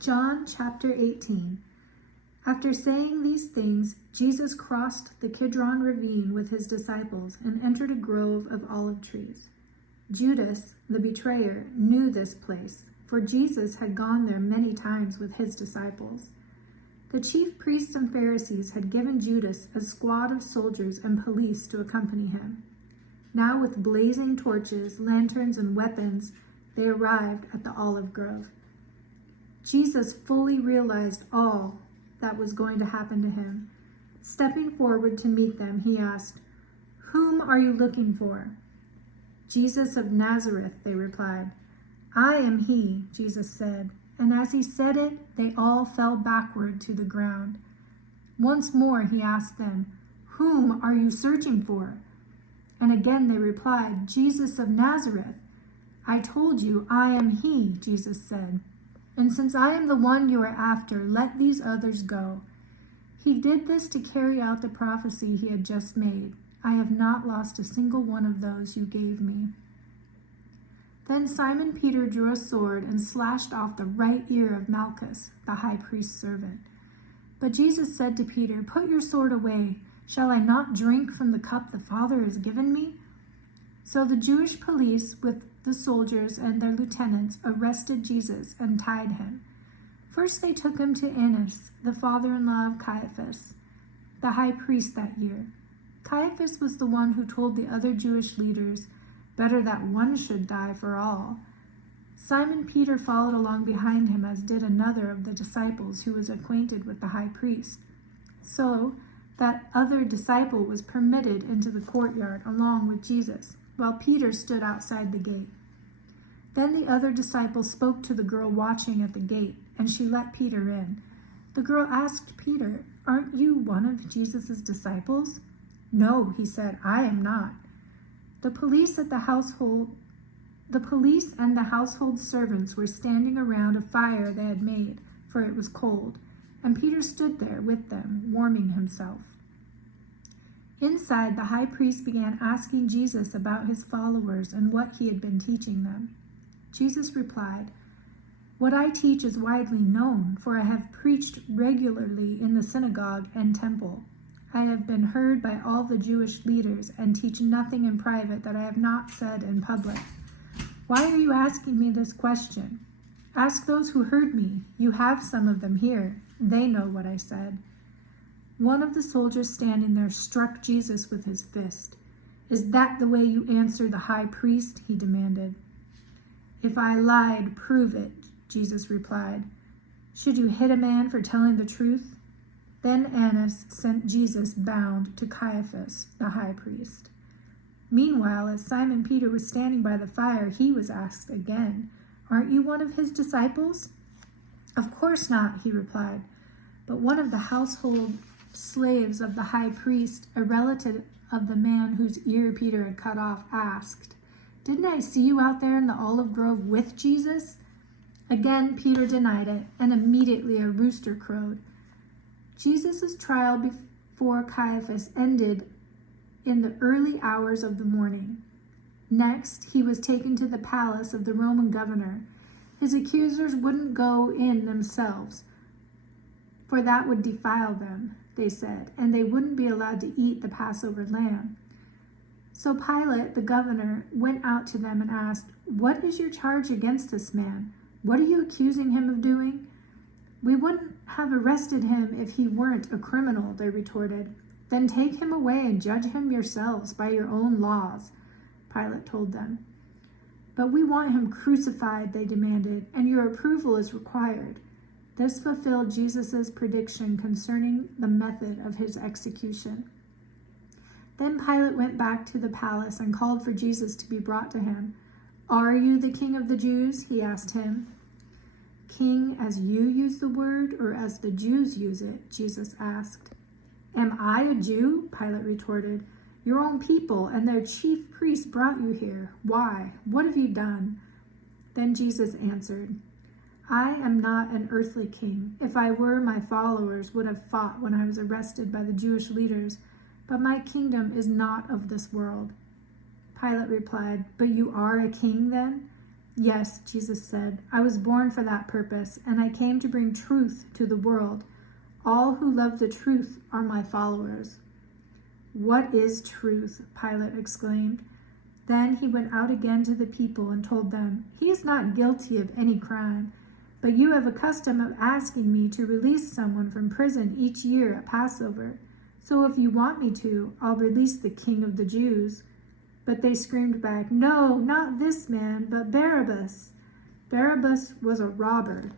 John chapter 18. After saying these things, Jesus crossed the Kidron ravine with his disciples and entered a grove of olive trees. Judas, the betrayer, knew this place, for Jesus had gone there many times with his disciples. The chief priests and Pharisees had given Judas a squad of soldiers and police to accompany him. Now, with blazing torches, lanterns, and weapons, they arrived at the olive grove. Jesus fully realized all that was going to happen to him. Stepping forward to meet them, he asked, "Whom are you looking for?" "Jesus of Nazareth," they replied. "I am he," Jesus said, and as he said it, they all fell backward to the ground. Once more he asked them, "Whom are you searching for?" And again they replied, "Jesus of Nazareth." "I told you, I am he," Jesus said. "And since I am the one you are after, let these others go." He did this to carry out the prophecy he had just made. "I have not lost a single one of those you gave me." Then Simon Peter drew a sword and slashed off the right ear of Malchus, the high priest's servant. But Jesus said to Peter, "Put your sword away. Shall I not drink from the cup the Father has given me?" So the Jewish police, with the soldiers and their lieutenants, arrested Jesus and tied him. First they took him to Annas, the father-in-law of Caiaphas, the high priest that year. Caiaphas was the one who told the other Jewish leaders, "Better that one should die for all." Simon Peter followed along behind him, as did another of the disciples who was acquainted with the high priest. So that other disciple was permitted into the courtyard along with Jesus, while Peter stood outside the gate. Then the other disciple spoke to the girl watching at the gate, and she let Peter in. The girl asked Peter, "Aren't you one of Jesus' disciples?" "No," he said, "I am not." The police and the household servants were standing around a fire they had made, for it was cold, and Peter stood there with them, warming himself. Inside, the high priest began asking Jesus about his followers and what he had been teaching them. Jesus replied, "What I teach is widely known, for I have preached regularly in the synagogue and temple. I have been heard by all the Jewish leaders and teach nothing in private that I have not said in public. Why are you asking me this question? Ask those who heard me. You have some of them here. They know what I said." One of the soldiers standing there struck Jesus with his fist. "Is that the way you answer the high priest?" he demanded. "If I lied, prove it," Jesus replied. "Should you hit a man for telling the truth?" Then Annas sent Jesus bound to Caiaphas, the high priest. Meanwhile, as Simon Peter was standing by the fire, he was asked again, "Aren't you one of his disciples?" "Of course not," he replied. But one of the household slaves of the high priest, a relative of the man whose ear Peter had cut off, asked, "Didn't I see you out there in the olive grove with Jesus?" Again Peter denied it, and immediately a rooster crowed. Jesus' trial before Caiaphas ended in the early hours of the morning. Next, he was taken to the palace of the Roman governor. His accusers wouldn't go in themselves, for that would defile them, they said, and they wouldn't be allowed to eat the Passover lamb. So Pilate, the governor, went out to them and asked, "What is your charge against this man? What are you accusing him of doing?" "We wouldn't have arrested him if he weren't a criminal," they retorted. "Then take him away and judge him yourselves by your own laws," Pilate told them. "But we want him crucified," they demanded, "and your approval is required." This fulfilled Jesus' prediction concerning the method of his execution. Then Pilate went back to the palace and called for Jesus to be brought to him. "Are you the king of the Jews?" he asked him. "King as you use the word, or as the Jews use it?" Jesus asked. "Am I a Jew?" Pilate retorted. "Your own people and their chief priests brought you here. Why? What have you done?" Then Jesus answered, "I am not an earthly king. If I were, my followers would have fought when I was arrested by the Jewish leaders, but my kingdom is not of this world." Pilate replied, "But you are a king then?" Yes, Jesus said, I was born for that purpose, and I came to bring truth to the world. All who love the truth are my followers. What is truth? Pilate exclaimed. Then he went out again to the people and told them, He is not guilty of any crime, but you have a custom of asking me to release someone from prison each year at Passover. So if you want me to, I'll release the King of the Jews. But they screamed back, No, not this man, but Barabbas. Barabbas was a robber.